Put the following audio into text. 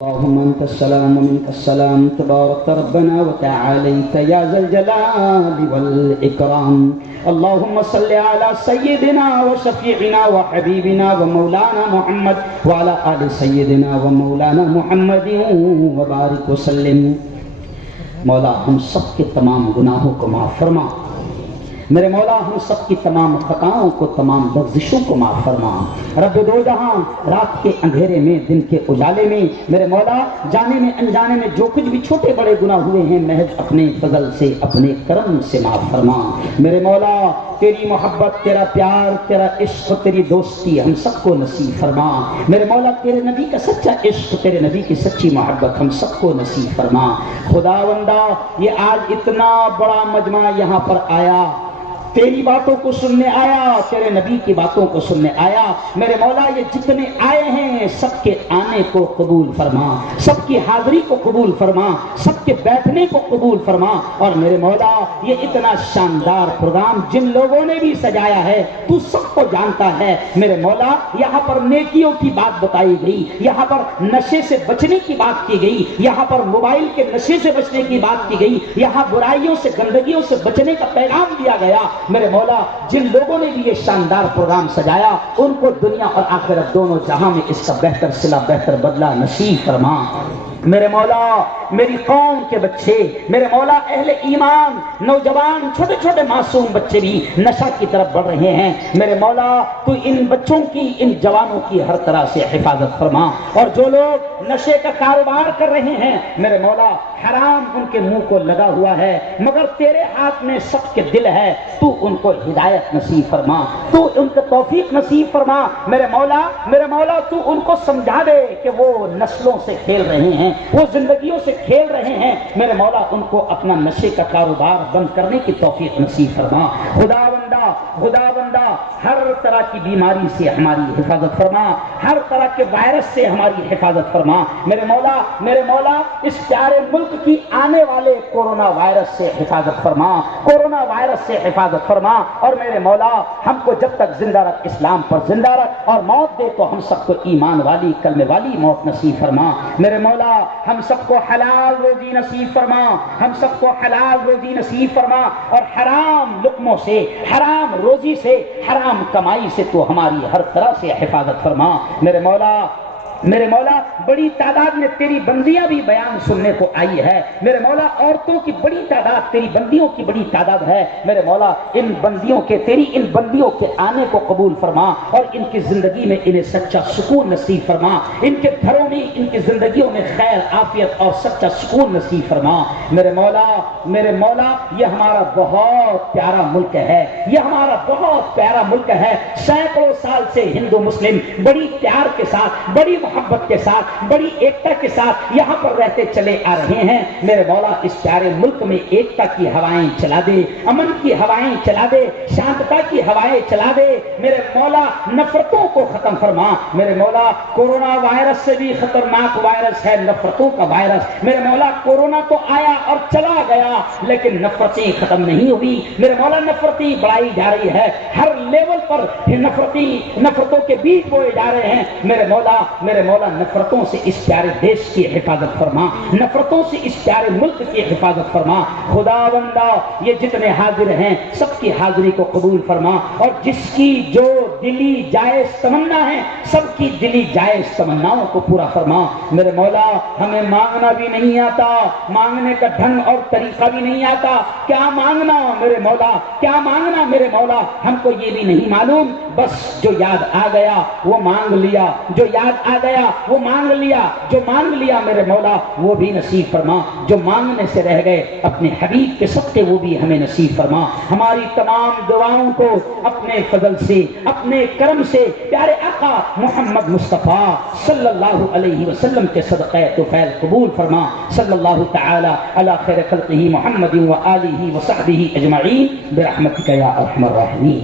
اللهم انت السلام ومنك السلام تبارك ربنا وتعاليت يا ذا الجلال والاكرام. اللهم صل على سيدنا وشفيعنا وحبيبنا ومولانا محمد وعلى آل سيدنا ومولانا محمد وبارك وسلم. مولا ہم سب کے تمام گناہوں کو معاف فرما. میرے مولا ہم سب کی تمام خطاؤں کو، تمام لغزشوں کو معاف فرما. رب دو جہاں، رات کے اندھیرے میں، دن کے اجالے میں، میرے مولا جانے میں انجانے میں جو کچھ بھی چھوٹے بڑے گناہ ہوئے ہیں محض اپنے فضل سے، اپنے کرم سے معاف فرما. میرے مولا تیری محبت، تیرا پیار، تیرا عشق، تیری دوستی ہم سب کو نصیب فرما. میرے مولا تیرے نبی کا سچا عشق، تیرے نبی کی سچی محبت ہم سب کو نصیب فرما. خداوندا یہ آج اتنا بڑا مجمع یہاں پر آیا، تیری باتوں کو سننے آیا، تیرے نبی کی باتوں کو سننے آیا. میرے مولا یہ جتنے آئے ہیں سب کے آنے کو قبول فرما، سب کی حاضری کو قبول فرما، سب کے بیٹھنے کو قبول فرما. اور میرے مولا یہ اتنا شاندار پروگرام جن لوگوں نے بھی سجایا ہے تو سب کو جانتا ہے. میرے مولا یہاں پر نیکیوں کی بات بتائی گئی، یہاں پر نشے سے بچنے کی بات کی گئی، یہاں پر موبائل کے نشے سے بچنے کی بات کی گئی، یہاں برائیوں سے، گندگیوں سے بچنے کا پیغام دیا گیا. میرے مولا جن لوگوں نے بھی یہ شاندار پروگرام سجایا ان کو دنیا اور آخرت دونوں جہاں میں اس کا بہتر صلہ، بہتر بدلہ نصیب فرما. میرے مولا میری قوم کے بچے، میرے مولا اہل ایمان، نوجوان، چھوٹے چھوٹے معصوم بچے بھی نشہ کی طرف بڑھ رہے ہیں. میرے مولا تو ان بچوں کی، ان جوانوں کی ہر طرح سے حفاظت فرما. اور جو لوگ نشے کا کاروبار کر رہے ہیں میرے مولا حرام ان کے منہ کو لگا ہوا ہے مگر تیرے ہاتھ میں سب کے دل ہے، تو ان کو ہدایت نصیب فرما، تو ان کو توفیق نصیب فرما. میرے مولا تو ان کو سمجھا دے کہ وہ نسلوں سے کھیل رہے ہیں، وہ زندگیوں سے کھیل رہے ہیں. میرے مولا ان کو اپنا نشے کا کاروبار بند کرنے کی توفیق نصیب فرما. خداوندہ ہر طرح کی بیماری سے ہماری حفاظت فرما، ہر طرح کے وائرس سے ہماری حفاظت فرما. میرے مولا اس پیارے ملک کی آنے والے کورونا وائرس سے حفاظت فرما، کورونا وائرس سے حفاظت فرما. اور میرے مولا ہم کو جب تک زندہ رکھ، اسلام پر زندہ رکھ، اور موت دے تو ہم سب کو ایمان والی، کلمے والی موت نصیب فرما. میرے مولا ہم سب کو حلال روزی نصیب فرما، ہم سب کو حلال روزی نصیب فرما. اور حرام لقموں سے، حرام روزی سے، حرام کمائی سے تو ہماری ہر طرح سے حفاظت فرما. میرے مولا بڑی تعداد میں تیری بندیاں بھی بیان سننے کو آئی ہے. میرے مولا عورتوں کی بڑی تعداد، تیری بندیوں کی بڑی تعداد ہے. میرے مولا ان بندیوں کے آنے کو قبول فرما اور ان کی زندگی میں انہیں سچا سکون نصیب فرما. ان کے گھروں میں، ان کی زندگیوں میں خیر، عافیت اور سچا سکون نصیب فرما. میرے مولا یہ ہمارا بہت پیارا ملک ہے، یہ ہمارا بہت پیارا ملک ہے. سینکڑوں سال سے ہندو مسلم بڑی پیار کے ساتھ، بڑی محبت کے ساتھ، بڑی ایکتا کے ساتھ یہاں پر رہتے چلے آ رہے ہیں. میرے مولا اس پیارے ملک میں ایکتا کی ہوائیں چلا دے، امن کی ہوائیں چلا دے، شانتتا کی ہوائیں چلا دے. میرے مولا نفرتوں کو ختم فرما. میرے مولا کورونا وائرس سے بھی خطرناک وائرس ہے نفرتوں کا وائرس. میرے مولا کورونا تو آیا اور چلا گیا لیکن نفرتیں ختم نہیں ہوئی. میرے مولا نفرتیں بڑھائی جا رہی ہے، ہر لیول پر نفرتوں کے بیج بوئے جا رہے ہیں. میرے مولا نفرتوں سے اس پیارے دیش کی حفاظت فرما، نفرتوں سے اس پیارے ملک کی حفاظت فرما. خداوندہ یہ جتنے حاضر ہیں سب کی حاضری کو قبول فرما. اور جس کی جو دلی جائز تمنا ہے سب کی دلی جائز تمناؤں کو پورا فرما. میرے مولا ہمیں مانگنا بھی نہیں آتا، مانگنے کا ڈھنگ اور طریقہ بھی نہیں آتا. کیا مانگنا میرے مولا، کیا مانگنا میرے مولا ہم کو یہ بھی نہیں معلوم. بس جو یاد آ گیا وہ مانگ لیا، جو یاد آ گیا وہ مانگ لیا، جو مانگ لیا میرے مولا وہ بھی نصیب فرما. جو مانگنے سے رہ گئے اپنے حبیب کے صدقے وہ بھی ہمیں نصیب فرما. ہماری تمام دعاؤں کو اپنے فضل سے، اپنے کرم سے پیارے آقا محمد مصطفیٰ صلی اللہ علیہ وسلم کے صدقے تو فیض قبول فرما. صلی اللہ تعالی علی خیر خلقہ محمد و آلہ و صحبہ اجمعین برحمتک یا ارحم الراحمین.